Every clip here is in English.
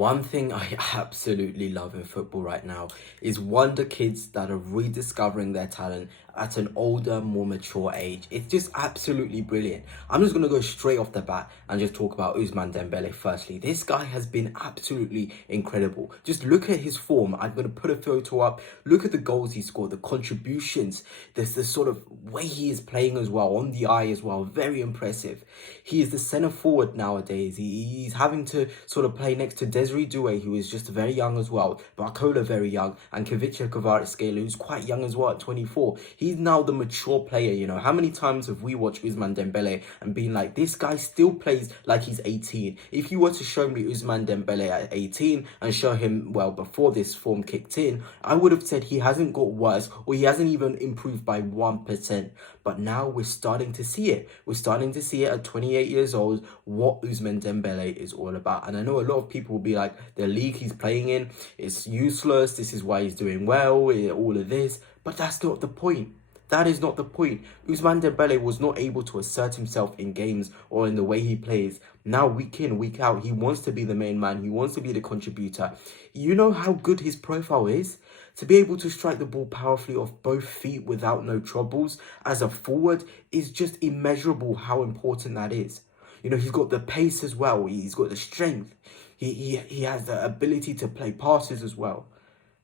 One thing I absolutely love in football right now is wonder kids that are rediscovering their talent at an older, more mature age. It's just absolutely brilliant. I'm just going to go straight off the bat and just talk about Ousmane Dembele firstly. This guy has been absolutely incredible. Just look at his form. I'm going to put a photo up. Look at the goals he scored, the contributions. There's the sort of way he is playing as well, on the eye as well. Very impressive. He is the centre forward nowadays. He's having to sort of play next to Desiree Doué, who is just very young as well. Barcola very young. And Kavicha Kvaratskhelia, who's quite young as well at 24. He's now the mature player, you know. How many times have we watched Ousmane Dembele and been like, this guy still plays like he's 18? If you were to show me Ousmane Dembele at 18 and show him, well, before this form kicked in, I would have said he hasn't got worse or he hasn't even improved by 1%. But now we're starting to see it. We're starting to see it at 28 years old, what Ousmane Dembele is all about. And I know a lot of people will be like, the league he's playing in is useless. This is why he's doing well, all of this. But that's not the point. That is not the point. Ousmane Dembele was not able to assert himself in games or in the way he plays. Now, week in, week out, he wants to be the main man. He wants to be the contributor. You know how good his profile is? To be able to strike the ball powerfully off both feet without no troubles as a forward is just immeasurable how important that is. You know, he's got the pace as well. He's got the strength. He has the ability to play passes as well.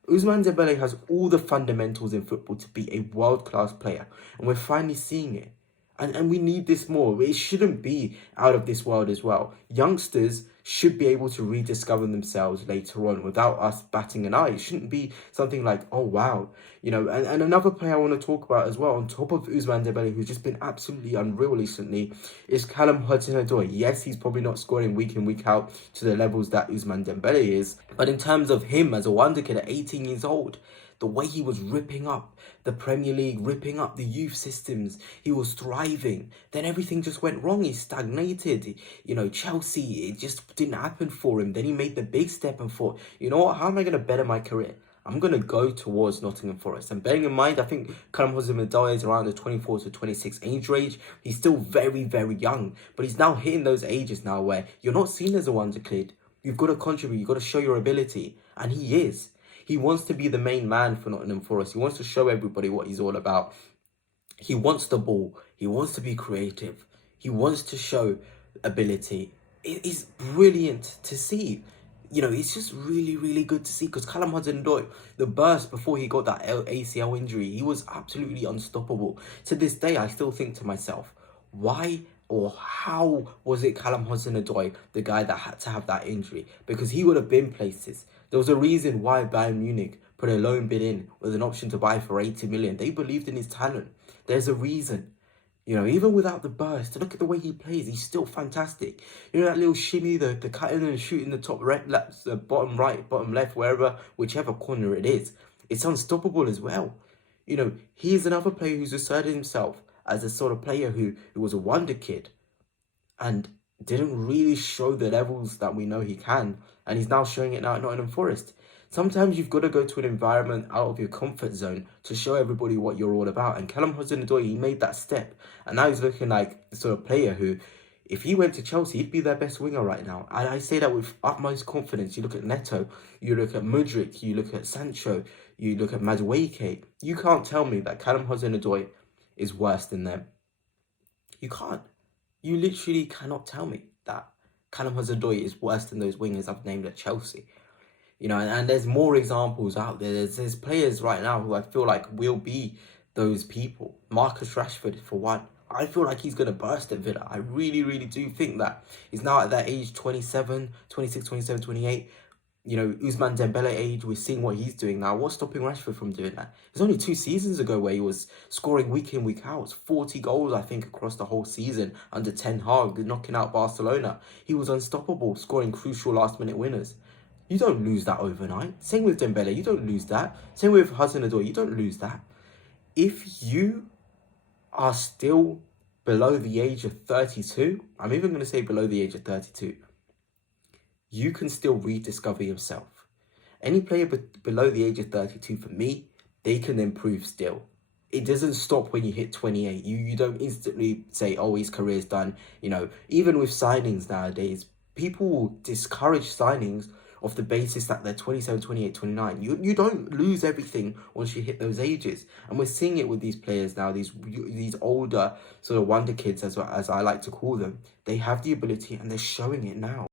Ousmane Dembele has all the fundamentals in football to be a world-class player. And we're finally seeing it. And we need this more. It shouldn't be out of this world as well. Youngsters should be able to rediscover themselves later on without us batting an eye. It shouldn't be something like, oh, wow. You know, and another player I want to talk about as well, on top of Ousmane Dembele, who's just been absolutely unreal recently, is Callum Hudson-Odoi. Yes, he's probably not scoring week in, week out to the levels that Ousmane Dembele is. But in terms of him as a wonder kid at 18 years old, the way he was ripping up the Premier League, ripping up the youth systems, he was thriving. Then everything just went wrong. He stagnated. You know, Chelsea, it just didn't happen for him. Then he made the big step and thought, you know what, how am I going to better my career? I'm going to go towards Nottingham Forest. And bearing in mind, I think Callum Hudson-Odoi is around the 24 to 26 age range. He's still very, very young. But he's now hitting those ages now where you're not seen as a wonder kid. You've got to contribute. You've got to show your ability. And he is. He wants to be the main man for Nottingham Forest. He wants to show everybody what he's all about. He wants the ball. He wants to be creative. He wants to show ability. It is brilliant to see. You know, it's just really, really good to see because Callum Hudson-Odoi, the burst before he got that ACL injury, he was absolutely unstoppable. To this day, I still think to myself, why or how was it Callum Hudson-Odoi, the guy that had to have that injury? Because he would have been places. There was a reason why Bayern Munich put a loan bid in with an option to buy for 80 million. They believed in his talent. There's a reason. You know, even without the burst, look at the way he plays. He's still fantastic. You know, that little shimmy, the cutting and shooting the top left, the bottom right, bottom left, wherever, whichever corner it is. It's unstoppable as well. You know, he is another player who's asserted himself as a sort of player who was a wonder kid and didn't really show the levels that we know he can. And he's now showing it now at Nottingham Forest. Sometimes you've got to go to an environment out of your comfort zone to show everybody what you're all about. And Callum Hudson-Odoi, he made that step. And now he's looking like the sort of player who, if he went to Chelsea, he'd be their best winger right now. And I say that with utmost confidence. You look at Neto, you look at Mudryk, you look at Sancho, you look at Madueke. You can't tell me that Callum Hudson-Odoi is worse than them. You can't. You literally cannot tell me that Callum Hudson-Odoi is worse than those wingers I've named at Chelsea. You know, and there's more examples out there. There's players right now who I feel like will be those people. Marcus Rashford, for one. I feel like he's going to burst at Villa. I really, really do think that. He's now at that age, 27, 26, 27, 28. You know, Ousmane Dembele age, we're seeing what he's doing now. What's stopping Rashford from doing that? It's only 2 seasons ago where he was scoring week in, week out. 40 goals, I think, across the whole season under Ten Hag, knocking out Barcelona. He was unstoppable, scoring crucial last-minute winners. You don't lose that overnight. Same with Dembele, you don't lose that. Same with Hudson-Odoi, you don't lose that. If you are still below the age of 32, I'm even going to say below the age of 32, you can still rediscover yourself. Any player below the age of 32, for me, they can improve still. It doesn't stop when you hit 28. You don't instantly say, oh, his career's done. You know, even with signings nowadays, people will discourage signings off the basis that they're 27, 28, 29. You don't lose everything once you hit those ages. And we're seeing it with these players now, these older sort of wonder kids, as I like to call them. They have the ability and they're showing it now.